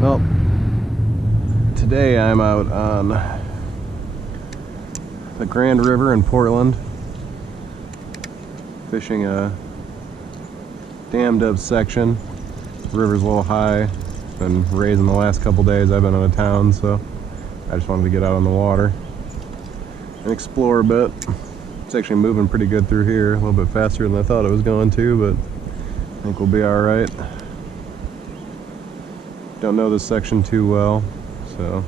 Well, today I'm out on the Grand River in Portland, fishing a dammed up section. The river's a little high, been raising the last couple days. I've been out of town, so I just wanted to get out on the water and explore a bit. It's actually moving pretty good through here, a little bit faster than I thought it was going to, but I think we'll be alright. Don't know this section too well, so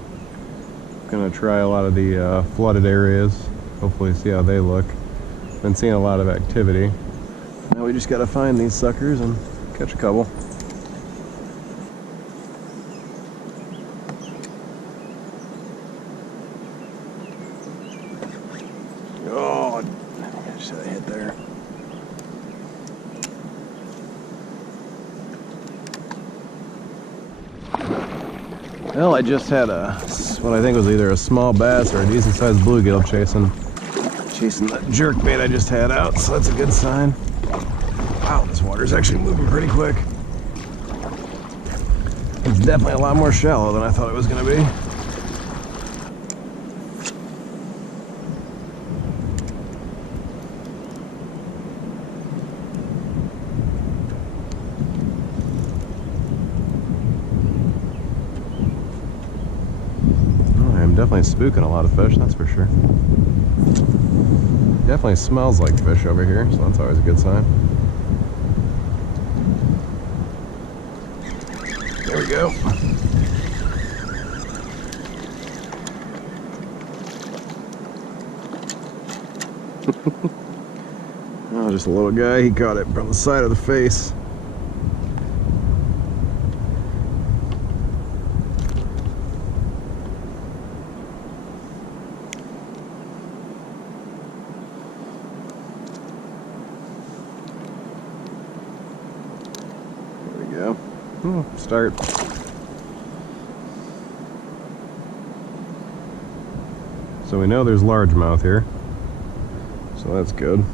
I'm gonna try a lot of the flooded areas, hopefully see how they look. Been seeing a lot of activity. Now we just gotta find these suckers and catch a couple. Oh, I just had a hit there. Well, I just had what I think was either a small bass or a decent sized bluegill chasing the jerkbait I just had out, so that's a good sign. Wow, this water's actually moving pretty quick. It's definitely a lot more shallow than I thought it was going to be. Definitely spooking a lot of fish, that's for sure. Definitely smells like fish over here, so that's always a good sign. There we go. Oh, just a little guy. He caught it from the side of the face. Start. So we know there's largemouth here, so that's good.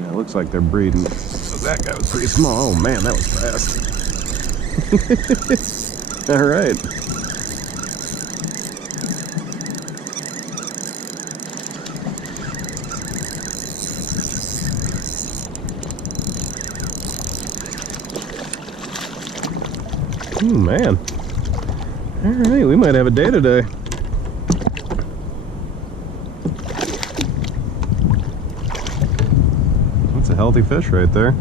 Yeah, it looks like they're breeding. So that guy was pretty small. Oh man, that was fast. All right. Oh man. Alright, we might have a day today. That's a healthy fish right there.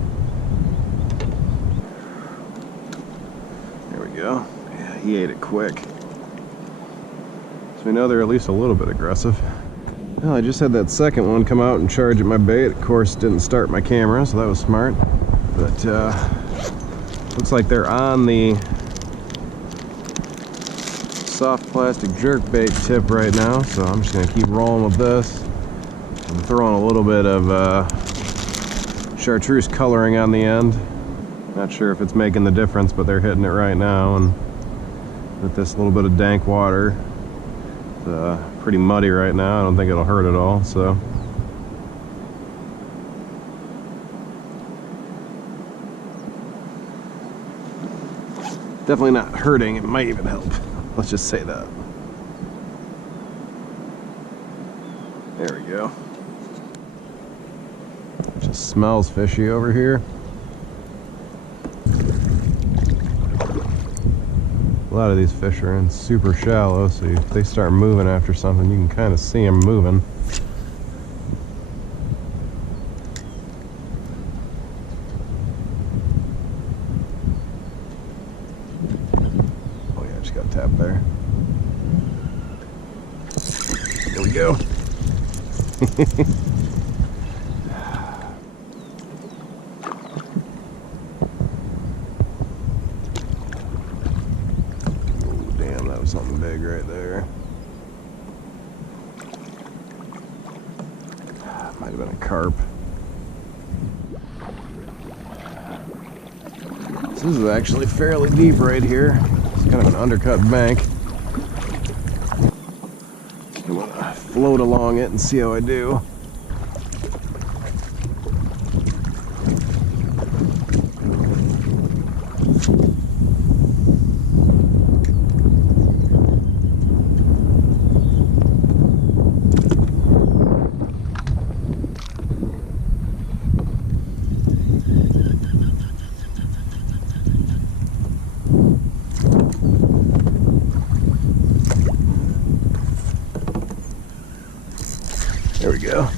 There we go. Yeah, he ate it quick. So we know they're at least a little bit aggressive. Well, I just had that second one come out and charge at my bait. Of course, didn't start my camera, so that was smart. But looks like they're on the soft plastic jerkbait tip right now, so I'm just gonna keep rolling with this. I'm throwing a little bit of chartreuse coloring on the end. Not sure if it's making the difference, but they're hitting it right now. And with this little bit of dank water, it's pretty muddy right now. I don't think it'll hurt at all. So definitely not hurting. It might even help. Let's just say that. There we go. Just smells fishy over here. A lot of these fish are in super shallow, so if they start moving after something, you can kind of see them moving. Tap there. There we go. Oh, damn, that was something big right there. Might have been a carp. This is actually fairly deep right here. Kind of an undercut bank. I'm gonna float along it and see how I do. we go.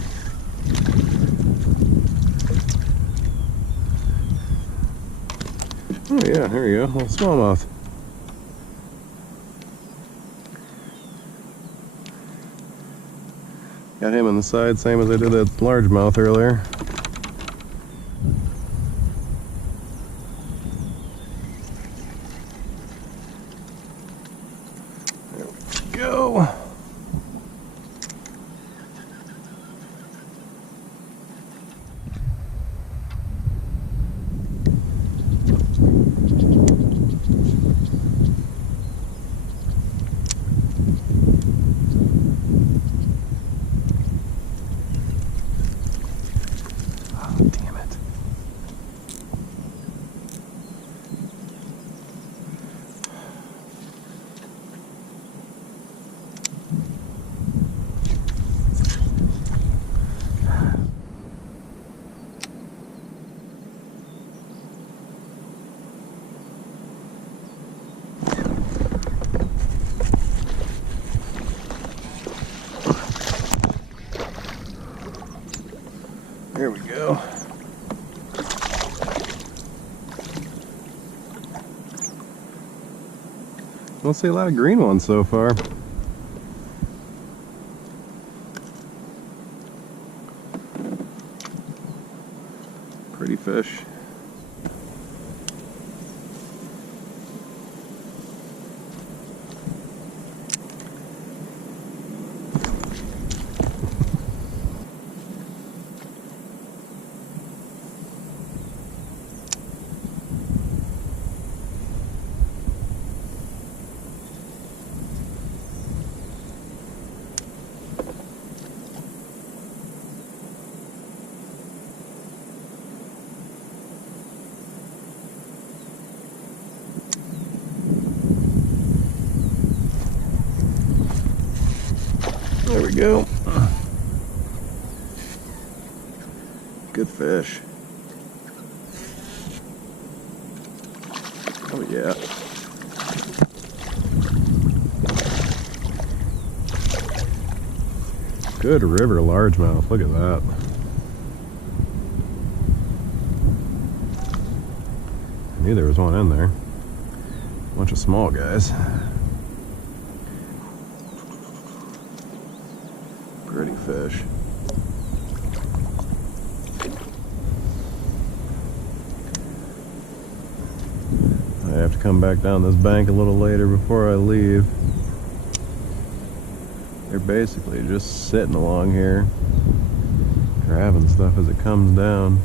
Oh yeah, there we go, little smallmouth. Got him on the side, same as I did that largemouth earlier. There we go. Damn it. There we go. Don't see a lot of green ones so far. Pretty fish. There we go. Good fish. Oh yeah. Good river largemouth, look at that. I knew there was one in there. Bunch of small guys. Pretty fish. I have to come back down this bank a little later before I leave. They're basically just sitting along here, grabbing stuff as it comes down.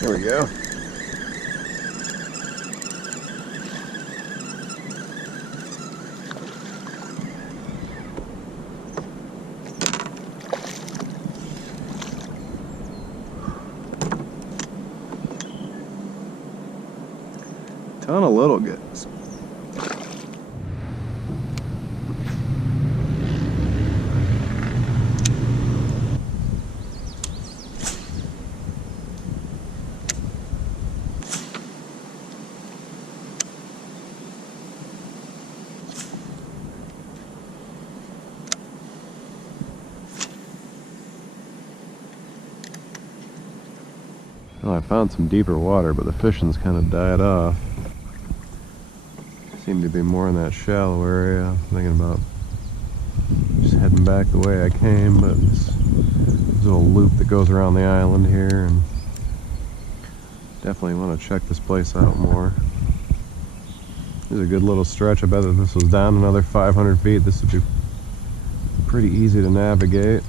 There we go. Ton of little guys. Well, I found some deeper water, but the fishing's kind of died off. Seemed to be more in that shallow area. I'm thinking about just heading back the way I came, but there's a little loop that goes around the island here, and definitely want to check this place out more. There's a good little stretch. I bet if this was down another 500 feet, this would be pretty easy to navigate.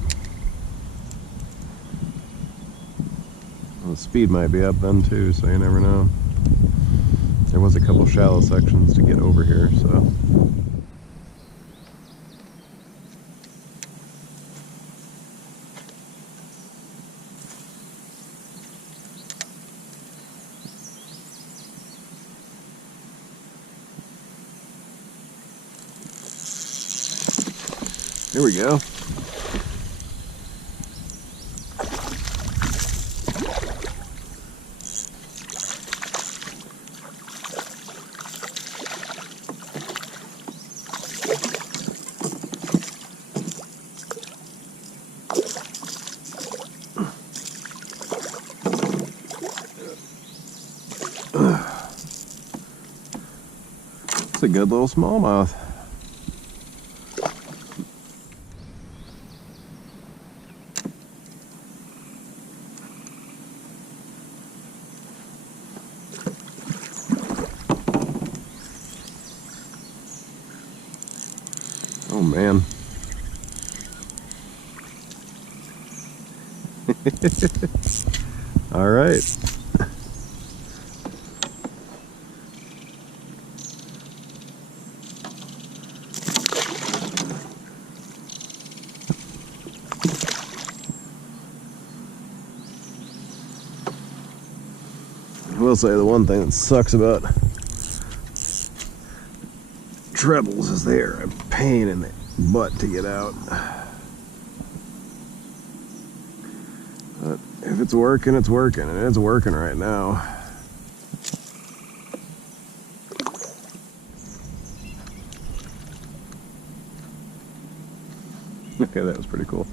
Well, the speed might be up then too, so you never know. There was a couple shallow sections to get over here, so. Here we go. It's a good little smallmouth. Oh man. All right. I will say the one thing that sucks about trebles is they are a pain in the butt to get out. But if it's working, it's working, and it's working right now. Okay, that was pretty cool.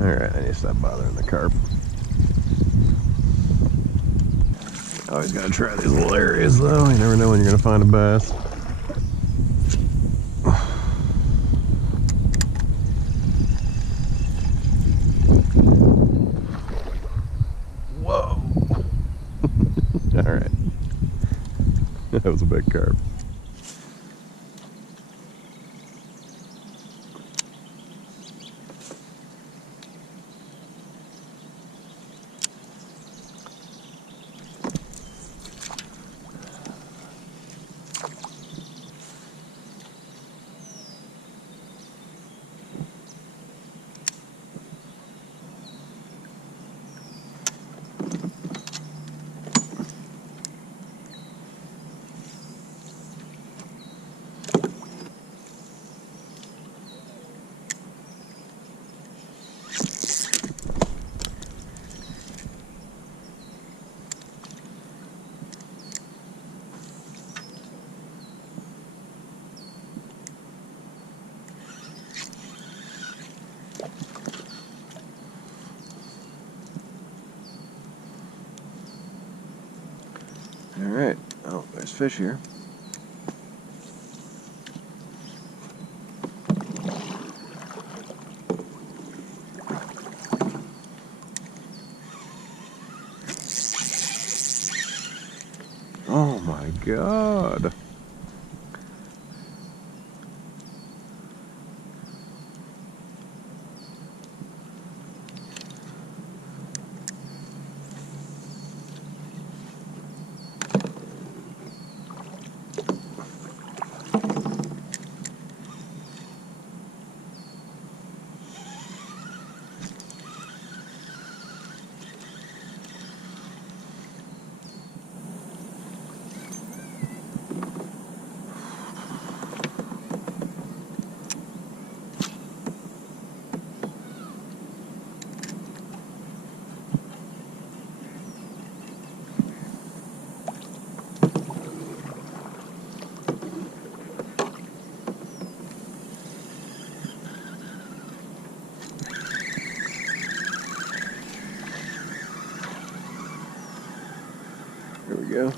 Alright, I need to stop bothering the carp. Always gotta try these little areas though, you never know when you're gonna find a bass. Whoa! Alright. That was a big carp. Alright, oh, there's fish here. Oh my God. Here we go.